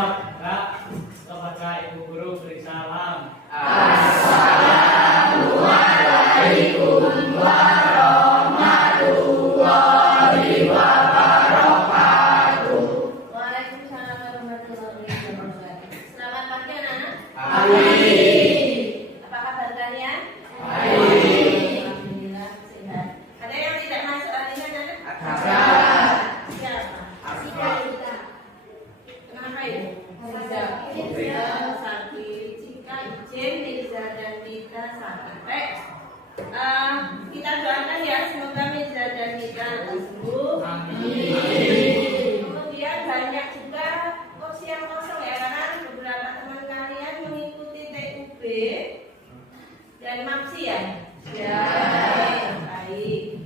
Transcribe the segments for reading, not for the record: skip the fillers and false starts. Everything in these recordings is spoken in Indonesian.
Siap, Kak. Kepada Ibu Guru beri salam. Assalamualaikum warahmatullahi wabarakatuh. Waalaikumsalam warahmatullahi wabarakatuh. Selamat pagi anak-anak. Pagi. Apa kabar kalian? Baik. Alhamdulillah sehat. Ada yang tidak masuk hari ini anak? Ada. Siapa? Ada. Kenapa itu? Sakit. Jika izin Mirza dan Dita sampai. Kita doakan ya, semoga Mirza dan Dita sembuh. Amin. Kemudian banyak juga kursi yang kosong ya, karena beberapa teman kalian mengikuti TUB dan MAPSI ya. Ya, baik.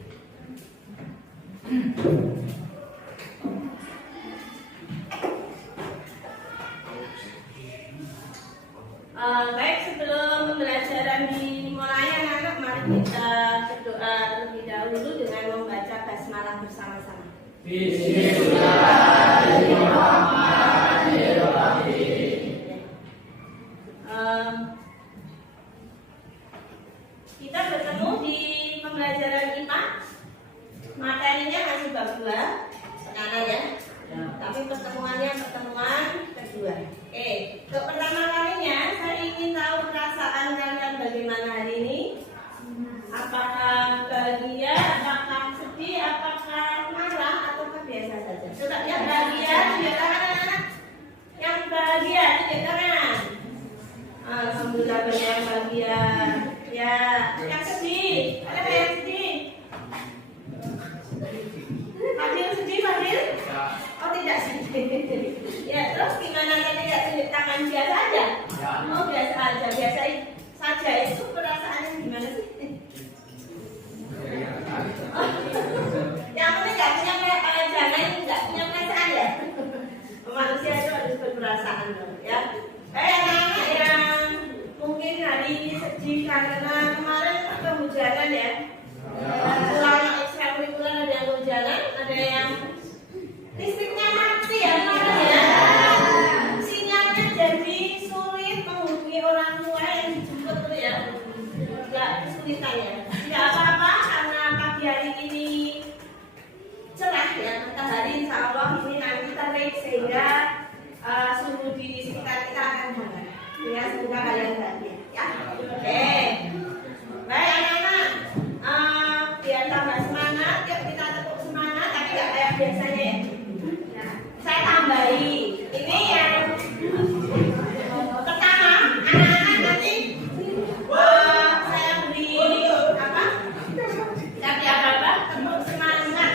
Baik, sebelum pembelajaran dimulai anak-anak, mari kita berdoa terlebih dahulu dengan membaca basmalah bersama-sama. Bismillahirrahmanirrahim. Kita bertemu di pembelajaran IPA. Materinya masih bab 2 sekarang ya. Tapi pertemuannya pertemuan kedua. Untuk pertama kalinya saya ingin tahu perasaan kalian bagaimana hari ini. Apakah bahagia, apakah sedih, apakah marah, ataukah biasa saja? Coba yang bahagia, tunjuk tangan anak-anak. Yang bahagia, tunjuk tangan. Alhamdulillah banyak yang bahagia. Ya, yang sedih, ada nggak yang sedih? Fadil sedih, Fadil? Oh tidak sedih. Ya, terus gimana tadi nggak tunjuk tangan biasa aja? Oh biasa aja, biasa saja itu perasaannya gimana sih? Yang penting nggak punya jangan nggak punya perasaan ya. Manusia itu harus berperasaan loh, ya. Anak-anak yang mungkin hari ini sedih karena kemarin kehujanan ya. Ulama ekstrakurikuler ada yang kehujanan, ada yang listriknya mati ya kemarin ya. Sinyalnya jadi sulit menghubungi orang tua yang dijemput tuh ya. Nggak kesulitan ya. Tidak apa-apa karena pagi hari ini cerah ya, matahari insya Allah ini nanti terik sehingga suhu di sekitar kita akan hangat. Ya, semoga kalian bahagia ya. Baik anak-anak, biar tambah semangat, yuk kita tepuk semangat, tapi nggak kayak biasanya ya. Nah, saya tambahi ini yang pertama, anak-anak nanti saya beri apa? Tapi apa? Tepuk semangat,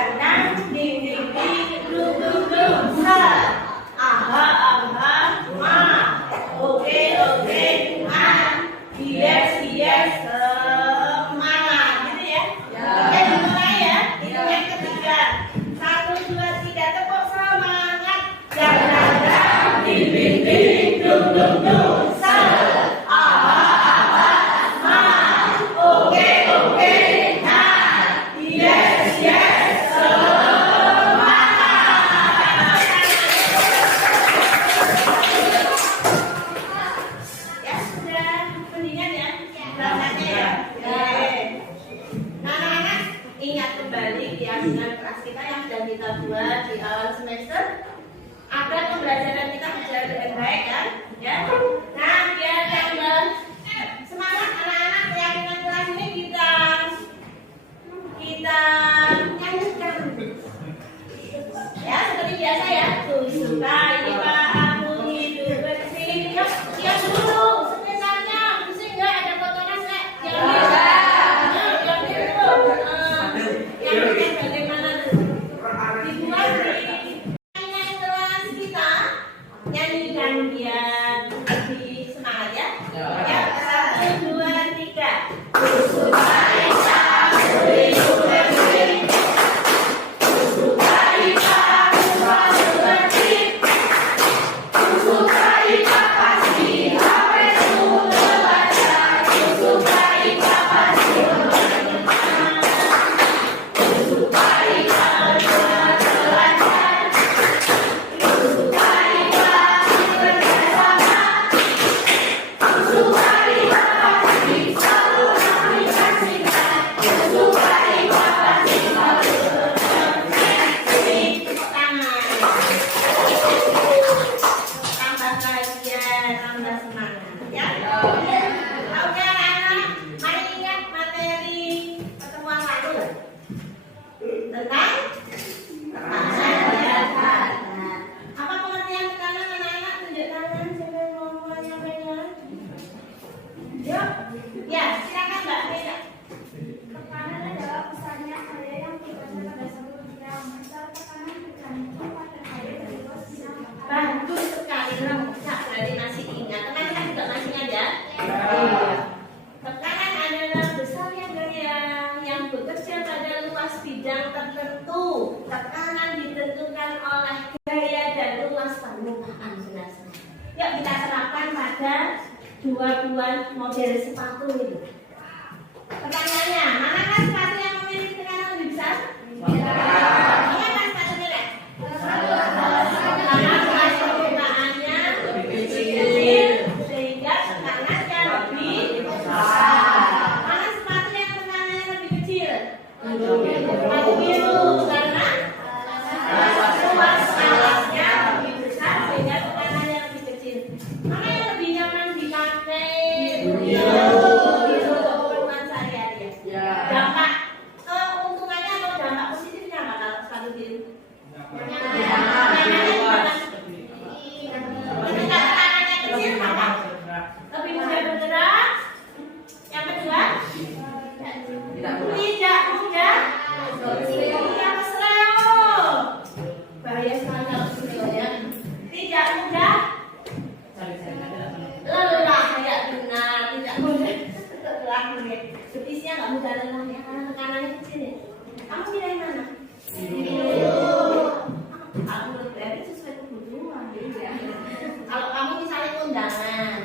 dan ding ding ding, dum dum dum, sa, aha aha, ma, oke oke. Ya. Oke anak-anak, mari ingat materi pertemuan lalu tentang tekanan. Apa pengertian tekanan anak-anak? Tunjuk tangan siapa yang mau menyampaikan? Yuk, ya silakan Mbak Mega. Tekanan adalah besarnya area yang berada pada satu tiang. Besar tekanan tergantung pada area dari posisi yang Bagus sekali lengkap, berarti masih ingat. Teman-teman juga masih ingat ya? Tekanan adalah besarnya gaya yang bekerja pada luas bidang tertentu. Tekanan ditentukan oleh gaya dan luas permukaan jelasnya. Yuk kita terapkan pada dua buah model sepatu ini. Pertanyaannya, manakah sepatu yang memiliki tekanan lebih besar? Manakah sepatu merah? Karena luas permukaannya lebih kecil sehingga tekanannya lebih besar. Mana sepatu yang tekanannya lebih kecil? Sepatu biru karena luas alasnya lebih besar sehingga tekanannya lebih kecil. Mana yang lebih nyaman dipakai? Biru untuk keperluan sehari-hari ya. Dampak keuntungannya atau dampak positifnya apa kalau sepatu biru? Ketika tekanannya kecil maka lebih mudah bergerak. Yang kedua, tidak mudah yang seleo. Bahaya sekali kalau seleo ya. Tidak mudah lelah ya benar, tidak mudah lelah ya. Betisnya nggak mudah lelah ya karena tekanannya kecil ya. Kamu pilih mana? Kalau menurut berarti sesuai kebutuhan ya. Kalau kamu misalnya undangan,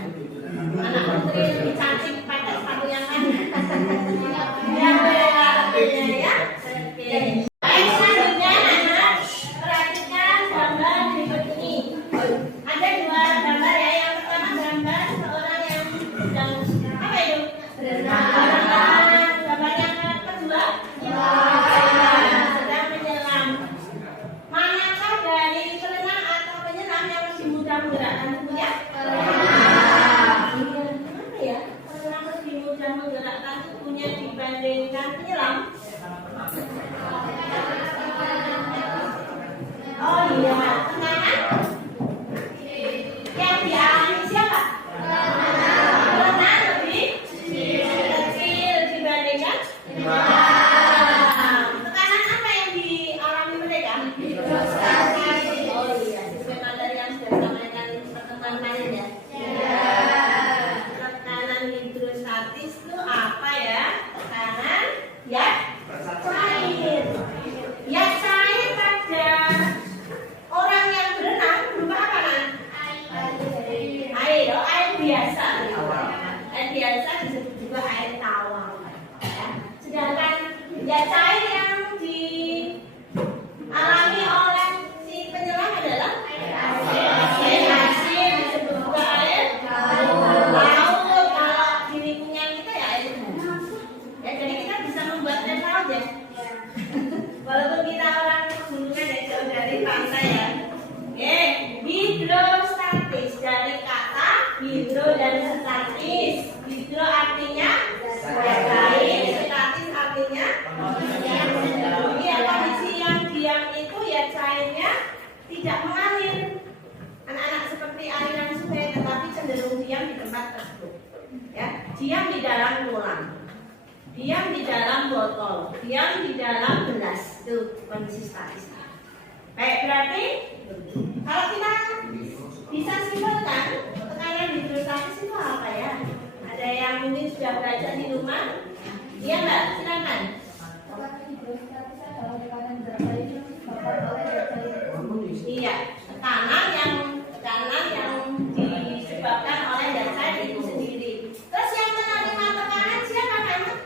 anak menteri lebih cantik pakai sepatu yang mana? Yang berwarna ya. Oke. Baik, selanjutnya anak perhatikan gambar berikut ini. Ada dua gambar ya. Yang pertama gambar seorang yang sedang apa itu? Berenang. Gambar yang kedua sedang menyelam. Manakah dari perenang atau penyelam yang lebih mudah menggerakkan tubuhnya? Kenapa ya? Perenang lebih mudah menggerakkan tubuhnya dibandingkan penyelam? Oh iya, tekanan yang dialami siapa? Perenang lebih kecil dibandingkan tekanan apa yang dialami mereka? Oh iya, sesuai materi yang sudah disampaikan di pertemuan kemarin ya. Tekanan hidrostatis itu apa ya? Tekanan ya cair. Ya cair pada orang yang berenang berupa apa kan? Air, oh, air biasa. Air biasa disebut juga air tawar. Ya. Sedangkan ya cair yang dialami oleh si penyelam adalah air asin, disebut juga air laut. Kalau di lingkungan kita ya air danau. Ya jadi kita bisa membuat air laut ya. Walaupun kita orang pegunungan ya jauh dari pantai ya. Oke, hidrostatis dari kata hidro dan statis. Hidro artinya cair, statis artinya ya kondisi yang diam itu ya cairnya tidak mengalir. Anak-anak seperti aliran sungai tetapi cenderung diam di tempat tersebut. Ya, diam di dalam kolam, diam di dalam botol, diam di dalam gelas. Itu kondisi statis. Baik, berarti kalau kita bisa simpulkan tekanan hidrostatis itu apa ya? Ada yang mungkin sudah belajar di rumah? Iya Mbak, silakan. tekanan hidrostatis adalah tekanan berat air yang disebabkan oleh gas air. Iya, tekanan yang disebabkan oleh dasar itu sendiri. Terus yang menerima tekanan siapa anak?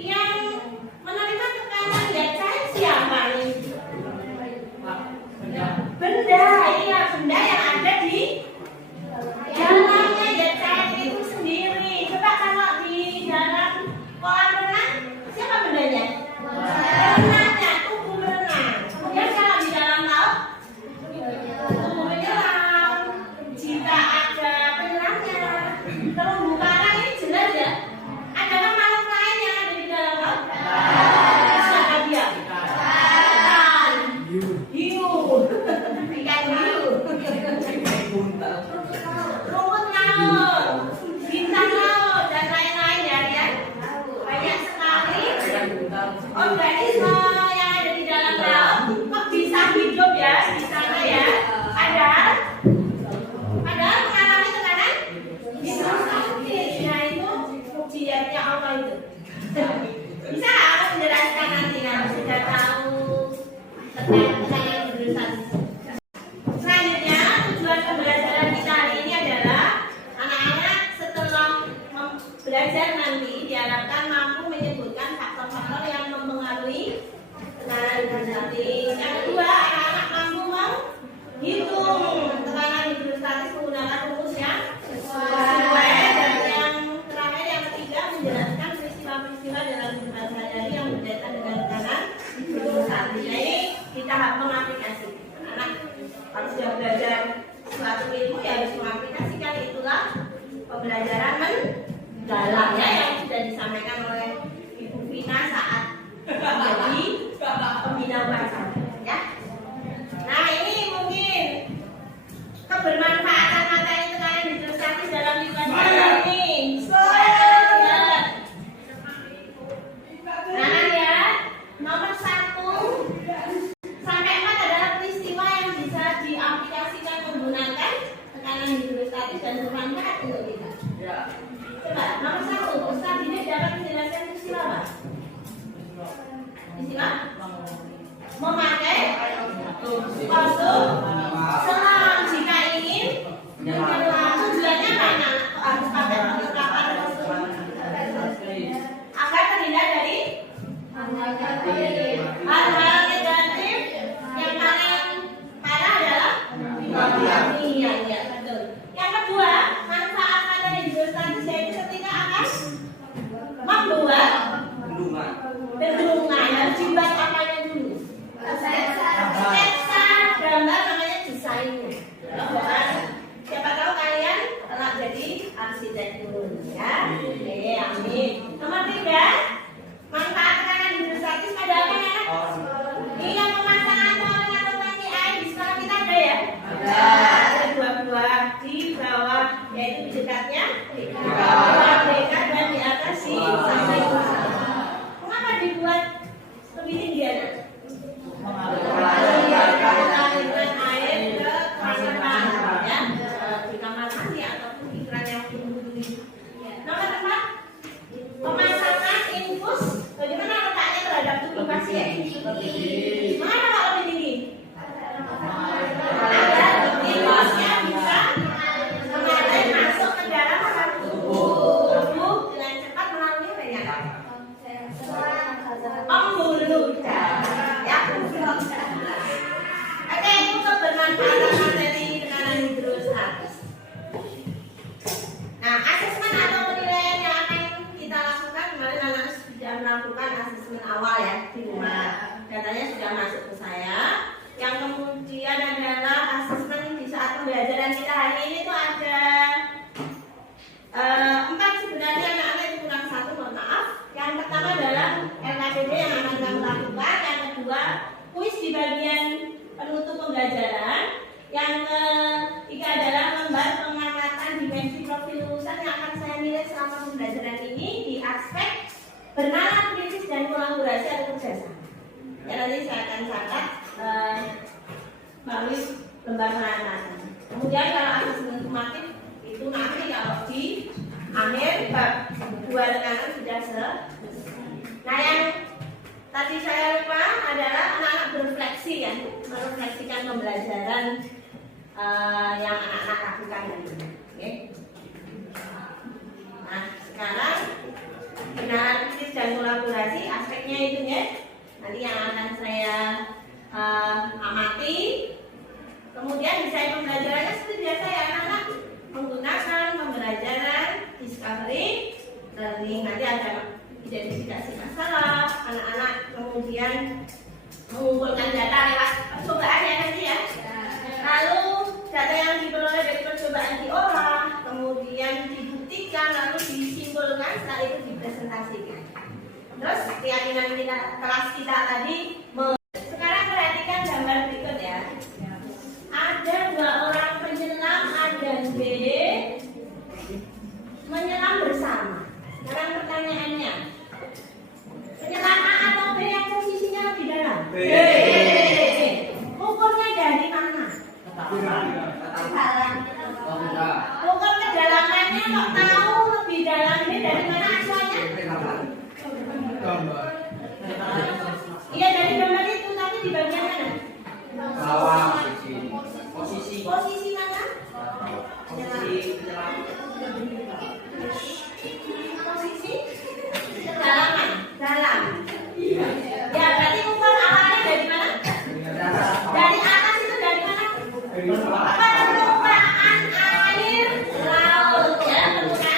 Yang menerima tekanan ya cair siapa nih? Benda, iya benda yang ada di dalamnya ya cair itu sendiri. Coba kalau di dalam pembelajaran mendalam ya, yang sudah disampaikan oleh Ibu Vina saat menjadi pembina upacara ya. Nah ini mungkin kebermanfaatan materi tekanan hidrostatis dalam lingkungan ini. Nah ya, nomor 1 sampai 4 adalah peristiwa yang bisa diaplikasikan menggunakan tekanan hidrostatis dan bermanfaat untuk kita. Coba nomor 1, Ustaz Didik dapat menjelaskan peristiwa apa? Peristiwa memakai kostum selam jika ingin menyelam. Tujuannya mana? Harus pakai perlengkapan kostum agar terhindar dari hal-hal negatif. Yang paling parah adalah iya, betul. Yang kedua, manfaat materi hidrostatis yaitu ketika akan membuat bendungan. Harus dibuat apanya dulu? Sketsa gambar, namanya desainnya. Siapa tahu kalian telah jadi arsitektur ya. Oke, amin. Nomor 3, manfaat tekanan hidrostatis pada apa ya? Iya, pemasangan pola tangki air di sekolah kita ada ya? Ada dua di bawah, yaitu di dekatnya dekat dan di atas si sampai bawah. Mengapa dibuat lebih tinggi ya? Mengalirkan air ke pasokan ya, di kamar mandi ataupun di keran yang tinggi. Nomor 4, pemasangan infus. Bagaimana letaknya terhadap tubuh pasien? Mengapa kok lebih tinggi? Agar infusnya bisa mengalir masuk ke dalam tubuh dengan cepat melalui penyakit. Pembuluh darah ya. Oke, itu kebermanfaatan materi tekanan hidrostatis. Nah, asesmen atau penilaian yang akan kita lakukan, kemarin anak sudah melakukan asesmen awal ya di rumah. Datanya sudah masuk ke saya. Yang kemudian adalah asesmen di saat pembelajaran kita hari ini tuh ada 4 sebenarnya, anak-anak itu kurang 1, mohon maaf. Yang pertama adalah LKPD yang akan kami lakukan. Yang kedua, kuis di bagian penutup pembelajaran. Yang ketiga adalah lembar pengamatan dimensi profil lulusan yang akan saya nilai selama pembelajaran ini di aspek bernalar, kritis, dan kolaborasi atau kerjasama. Ya, nanti saya akan catat melalui lembar pengamatan. Kemudian kalau asesmen sumatif itu nanti kalau di akhir bab 2 tekanan sudah selesai. Nah, yang tadi saya lupa adalah anak-anak berefleksi ya, merefleksikan pembelajaran yang anak-anak lakukan hari ini. Oke. Nah, sekarang kenalan kritis dan kolaborasi, aspeknya itu ya. Nanti yang akan saya amati. Kemudian desain pembelajarannya seperti biasa ya anak-anak, menggunakan pembelajaran discovery learning. Nanti ada identifikasi masalah, anak-anak kemudian mengumpulkan data lewat percobaan ya nanti ya. Lalu data yang diperoleh dari percobaan diolah, kemudian dibuktikan, lalu disimpulkan, setelah itu dipresentasikan. Terus keyakinan kita, kelas kita tadi. Sekarang perhatikan gambar berikut ya. Ada 2 orang penyelam A dan B menyelam bersama. Sekarang pertanyaannya, penyelam A atau B yang posisinya lebih dalam? B. Ukurnya dari mana? Ukur kedalamannya kok tahu lebih dalam B dari mana acuannya? Iya, dari gambar itu, tapi di bagian mana? Posisi mana? Posisi kedalaman, dalam. Ya, berarti ukur awalnya dari mana? Dari atas itu dari mana? Permukaan air laut ya, permukaan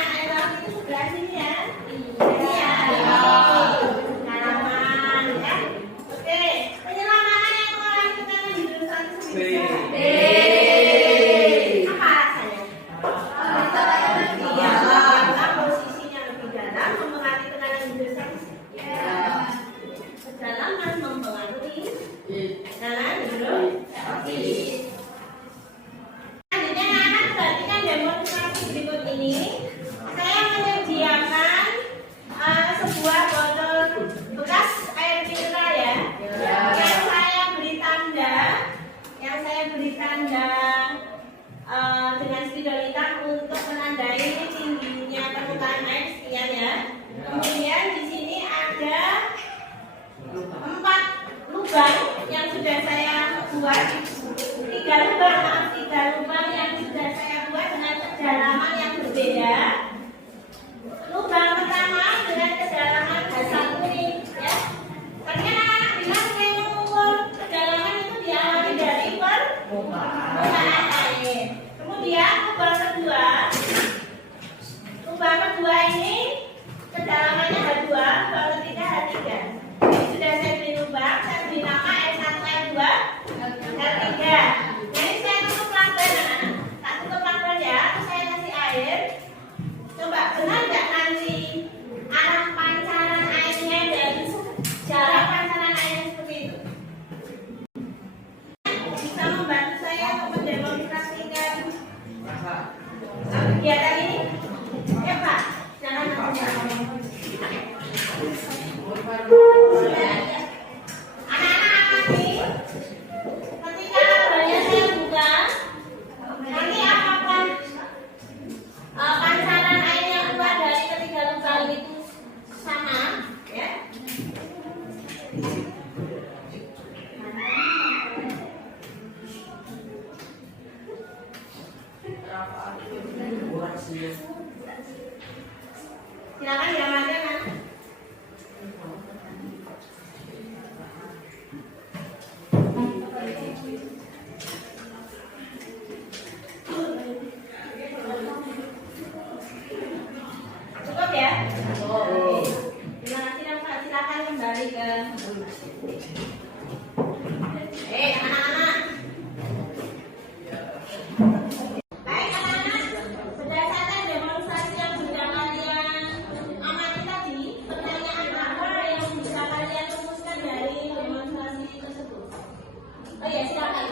dengan spidol hitam untuk menandai tingginya permukaan air sekian ya. Kemudian di sini ada 4 lubang yang sudah saya buat, 3 lubang yang sudah saya buat dengan kedalaman yang berbeda. Lubang pertama dengan kedalaman dasar kuning ya. Karena anak-anak bilang saya mengukur kedalaman itu diawali dari permukaan air. Kemudian lubang kedua ini kedalamannya H2, lubang ketiga H3. Ini sudah saya beri lubang, saya beri nama S1, S2, S3. Jadi saya tutup pelan-pelan anak-anak. Tak tutup pelan-pelan ya, terus saya kasih air. Coba benar nggak nanti arah pancaran airnya dan jarak pancaran airnya seperti itu? Bisa membantu saya untuk mendemonstrasikan kegiatan ini? Ya Pak, jangan anak-anak amati, ketika labelnya saya buka, nanti apakah pancaran air yang keluar dari ketiga lubang itu sama ya? Silakan diamankan kan? Cukup ya? Terima kasih Pak, silakan kembali ke anak-anak. Baik anak-anak, berdasarkan demonstrasi yang sudah kalian amati tadi, pertanyaan apa yang bisa kalian rumuskan dari demonstrasi tersebut? Oh ya, silakan.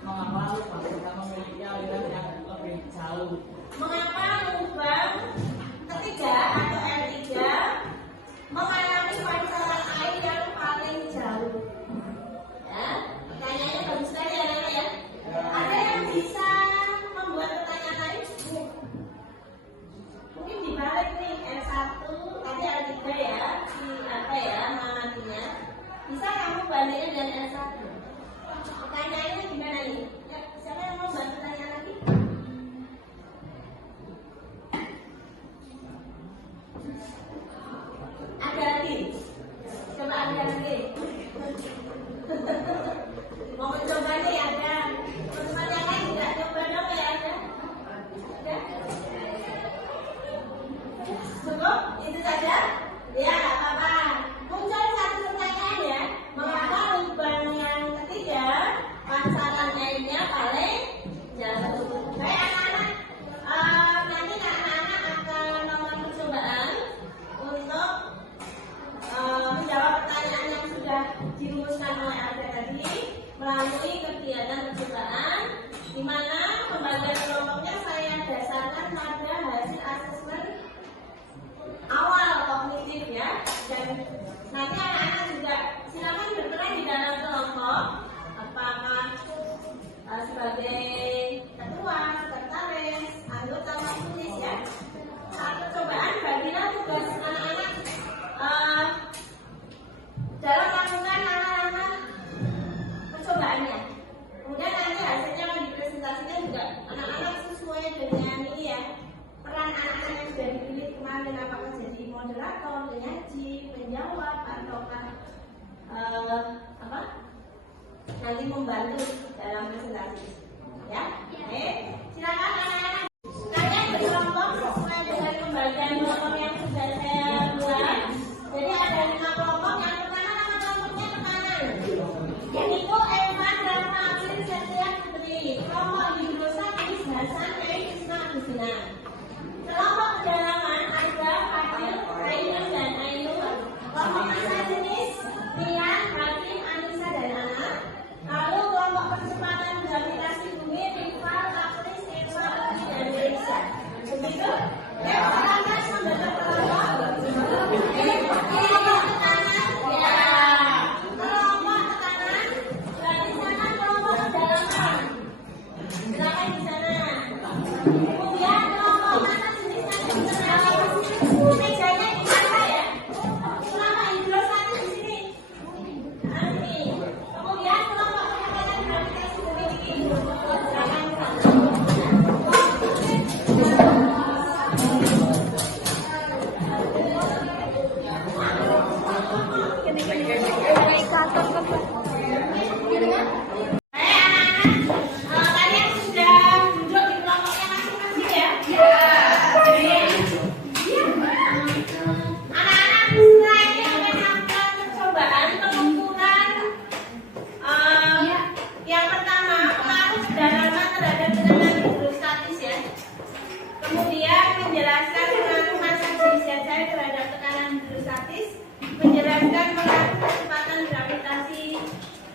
Mengapa lubang kita memiliki aliran yang lebih jauh? Mengapa lubang ketiga atau L3 mengalami pancaran air yang paling jauh? Ya, pertanyaannya bagus sekali ya anak ya. Ada yang bisa membuat pertanyaan lain? Mungkin dibalik nih L1 tadi L3 ya, si apa ya namanya? Bisa kamu bandingin dengan L1? Pertanyaannya gimana nih? Ya, siapa yang mau buat pertanyaan lagi? Ada lagi? Coba ada lagi. Mau mencoba nih ada. Teman-teman yang lain juga coba dong ya ada. Ada? Cukup? Itu saja? Ya nggak apa-apa. Muncul satu pertanyaan ya. Mengapa lubang yang ketiga pancaran airnya paling jauh? Baik anak-anak. Nanti anak-anak akan melakukan percobaan untuk menjawab pertanyaan yang sudah dirumuskan oleh Alda tadi melalui kegiatan percobaan, di mana pembagian kelompoknya saya dasarkan pada hasil asesmen awal kognitif ya. Dan nanti anak-anak juga silakan berperan di dalam kelompok, apakah sebagai ketua, sekretaris, anggota majelis ya. Saat percobaan bagilah tugas anak-anak dalam melakukan langkah-langkah percobaannya. Kemudian nanti hasilnya akan dipresentasikan juga anak-anak sesuai dengan ini ya, peran anak-anak yang sudah dipilih kemarin, apakah jadi moderator, penyaji, penjawab, ataukah nanti membantu dalam presentasi ya. Silakan anak-anak kalian berkelompok sesuai dengan pembagian kelompok yang sudah saya buat. Jadi ada 5 kelompok. Yang pertama nama kelompoknya tekanan, yaitu Evan, Rafa, Afin, Setia, Putri. Kelompok Yudosa, Iis, Hasan, Krisna, Husna. Kelompok kedalaman ada Fadil, Ainun, dan Ainun. Kelompok masa jenis Rian, Hakim, Anissa, dan Ana. Lalu kelompok percepatan gravitasi bumi Rival, Apris, Irma, Uki, dan Reza. Begitu? Silakan membentuk kelompok. Kelompok tekanan, ya. Kelompok tekanan, di sana kelompok kedalaman. Silakan di sana. Kemudian makanan jenisnya mejanya di sana ya. Selama hidrostatis di sini. Nanti. Kemudian kelompok penekanan gravitasi bumi ini. Kalian sudah duduk di kelompoknya masing-masing ya? Anak-anak, setelah ini akan melakukan percobaan pengukuran yang pertama, pengaruh kedalaman terhadap tekanan hidrostatis ya. Kemudian menjelaskan pengaruh massa jenis zat cair terhadap tekanan hidrostatis, menjelaskan pengaruh kecepatan gravitasi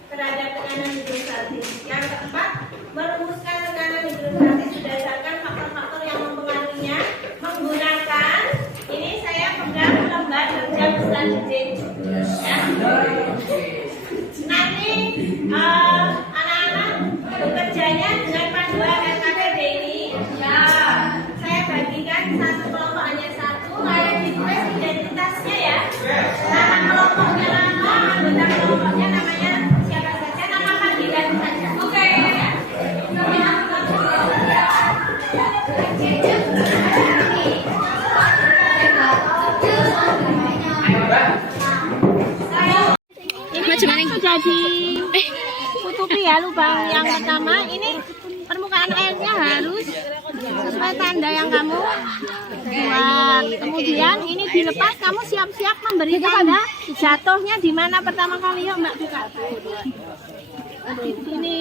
terhadap tekanan hidrostatis. Yang keempat, merumuskan tekanan hidrostatis berdasarkan faktor-faktor yang mempengaruhinya menggunakan ini saya pegang lembar kerja pesan detik. Ya. Nanti anak-anak bekerjanya dengan panduan LKPD ini. Ya, saya bagikan satu kelompok hanya satu. Kalian ditulis identitasnya ya. Nama kelompoknya nama, anggota kelompoknya namanya siapa saja, nama panggilan saja. Oke. Ya. Ini sudah ditutupi ya lubang yang pertama. Ini permukaan airnya harus sesuai tanda yang kamu buat. Kemudian ini dilepas, kamu siap-siap memberi tanda jatuhnya di mana pertama kali. Yuk Mbak buka. Di sini.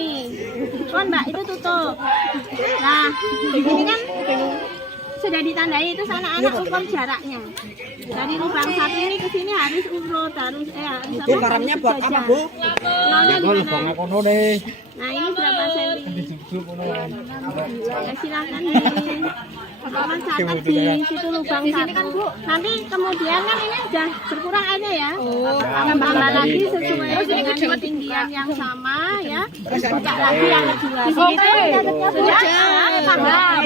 Kon Mbak itu tutup. Nah, ini kan sudah ditandai itu anak-anak ukur jaraknya. Dari lubang satu ini ke sini harus urut, harus Bu, garamnya buat apa, Bu? nolnya di Lubang mana? kono deh. Nah, ini berapa senti? Ya, silakan teman catat di situ lubang satu. Nanti kemudian kan ini sudah berkurang airnya ya. Tambah lagi sesuai dengan ketinggian yang sama ya. Buka lagi yang kedua. Di situ sudah tambah.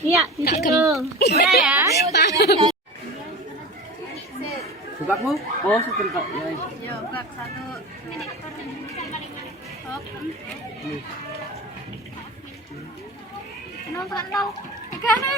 Iya, di situ. Sudah ya. Buka, Bu. Oh, sebentar. Yo, bak satu. Nonton dong. Ikannya.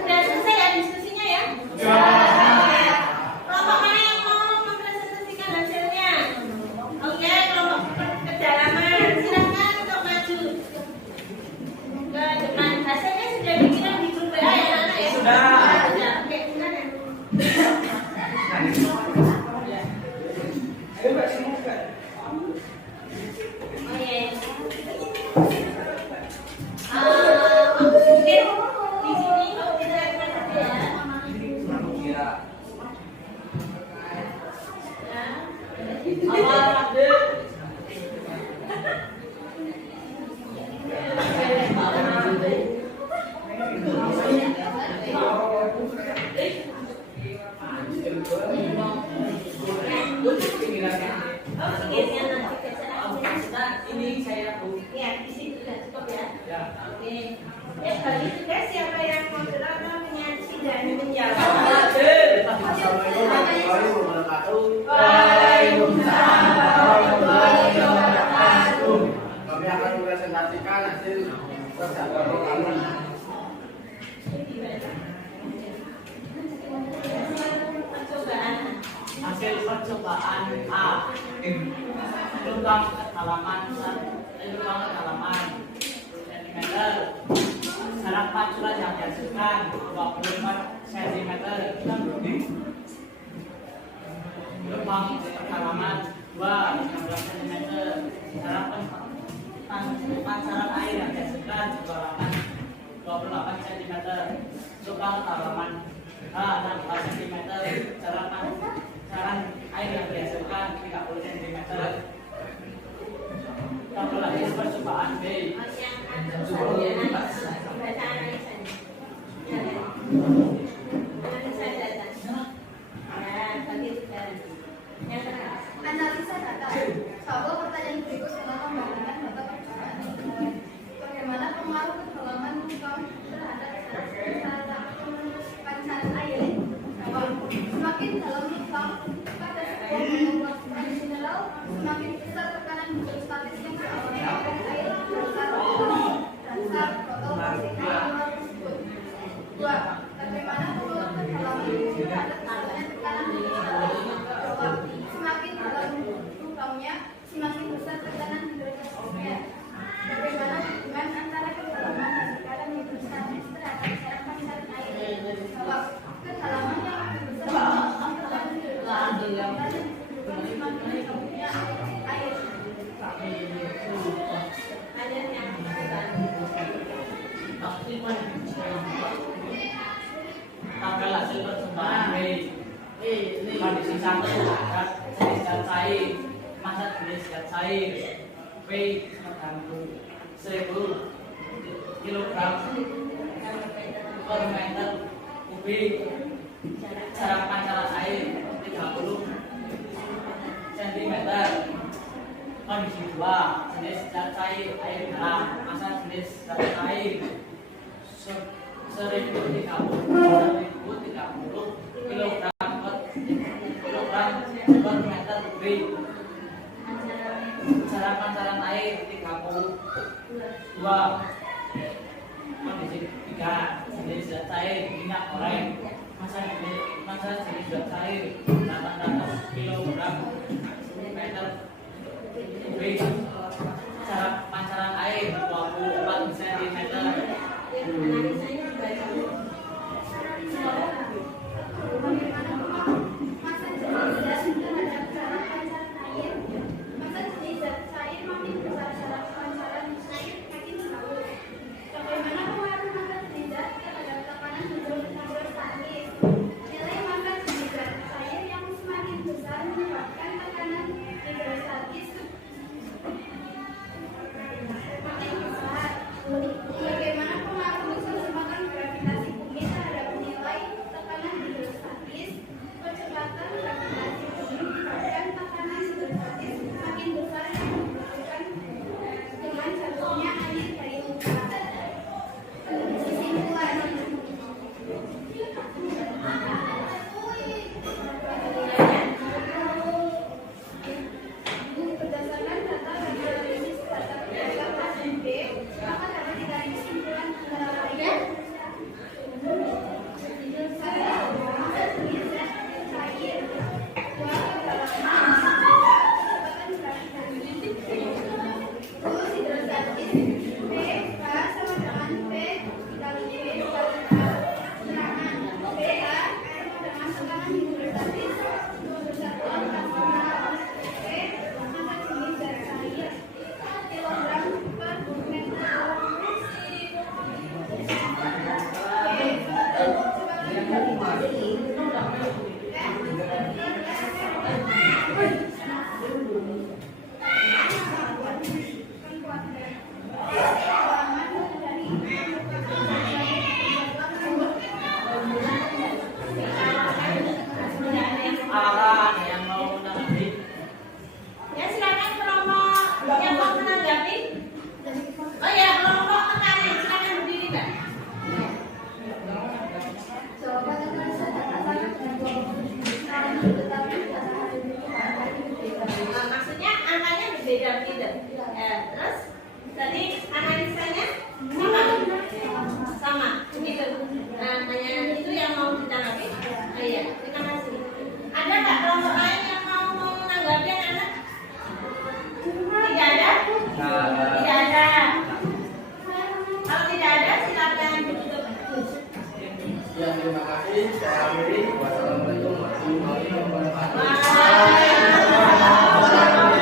Sudah selesai ya diskusinya Indonesia. Waalaikumsalam warahmatullahi wabarakatuh. Kami akan mempresentasikan hasil percakapan kami. Hasil percobaan A. Lubang halaman 10 cm. Jarak pancuran yang dihasilkan 24 cm. Lubang halaman 2 16 cm. Jarak pancaran air yang dihasilkan juga halaman 28 cm. Lubang halaman H 16 cm. Jarak pancaran air yang dihasilkan 30 cm. Kalkulasi percobaan B. Analisa data. Coba pertanyaan berikut dengan membandingkan data percobaan ini. Bagaimana pengaruh kedalaman lubang terhadap pancaran air? Jawab. Semakin dalam lubang pada sebuah volume mineral, semakin besar tekanan hidrostatis yang dialami oleh air dasar botol plastik tersebut. 2. Bagaimana pengaruh kedalaman lubang terhadap tekanan hidrostatis? Jawab. Semakin dalam lubangnya, semakin besar tekanan hidrostatisnya. Bagaimana hubungan antara kedalaman dan tekanan hidrostatis terhadap jarak pancaran air? Jawab. Kedalaman yang lebih besar tekanan hidrostatis dan semakin lembutnya air. Tabel hasil percobaan B. Kondisi 1 ada jenis zat cair, massa jenis zat cair P 1000 kg per meter kubik. Jarak pancaran air 30 cm. Kondisi 2 jenis zat cair air garam, massa jenis zat cair 1030 kg per meter kubik. Jarak pancaran air 32. Kondisi 3 jenis zat cair minyak goreng, massa jenis zat cair 800 kg meter kubik. Jarak pancaran air 24 cm. Massa jenis zat terhadap jarak pancaran air. Massa jenis zat cair makin besar, jarak pancaran air makin jauh. Bagaimana pengaruh massa jenis zat terhadap tekanan hidrostatis? Nilai massa jenis zat cair yang semakin besar menyebabkan tekanan hidrostatis makin besar. Bagaimana pengaruh kecepatan gravitasi bumi terhadap nilai tekanan hidrostatis? Kecepatan gravitasi bumi menyebabkan tekanan hidrostatis makin besar yang dibutuhkan dengan jatuhnya air dari lubang. Kesimpulan. Ya, terima kasih. Saya akhiri. Wassalamualaikum warahmatullahi wabarakatuh. Tepuk tangan dong.